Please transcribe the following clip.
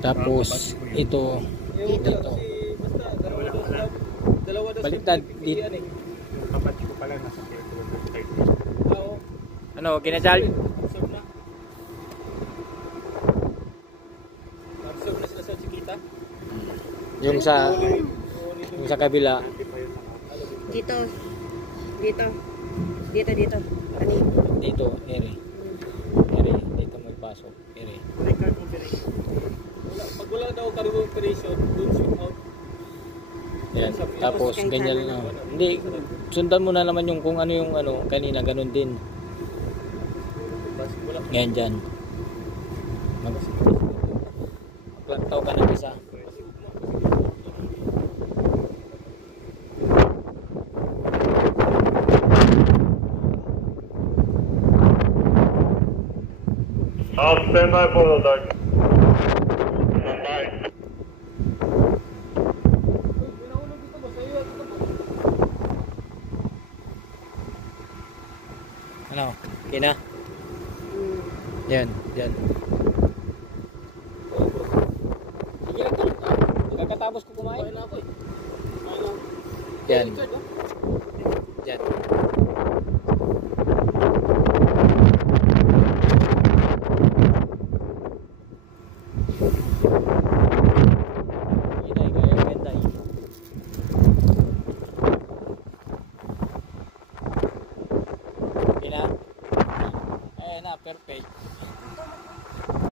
Tapos ito dito. Baliktad dito. Kapatid ko pala nasa Ano, kinachal? Yung sa kabila. Dito. Dito. Dito, dito. Ano yun? Dito, ere. Ere, dito magpasok. Ere. Pag wala daw cargo operation, don't shoot out. Yan. Tapos ganyan lang. Hindi, sundan mo na naman yung kung ano yung ano, kanina ganun din. Ngayon dyan. Maglantaw ka ng isa. Stand by for the dark. Stand by. Ano? Kina? Yan, yan. Sige lang tol. Pagkatapos ko kumain. Yan. Yan.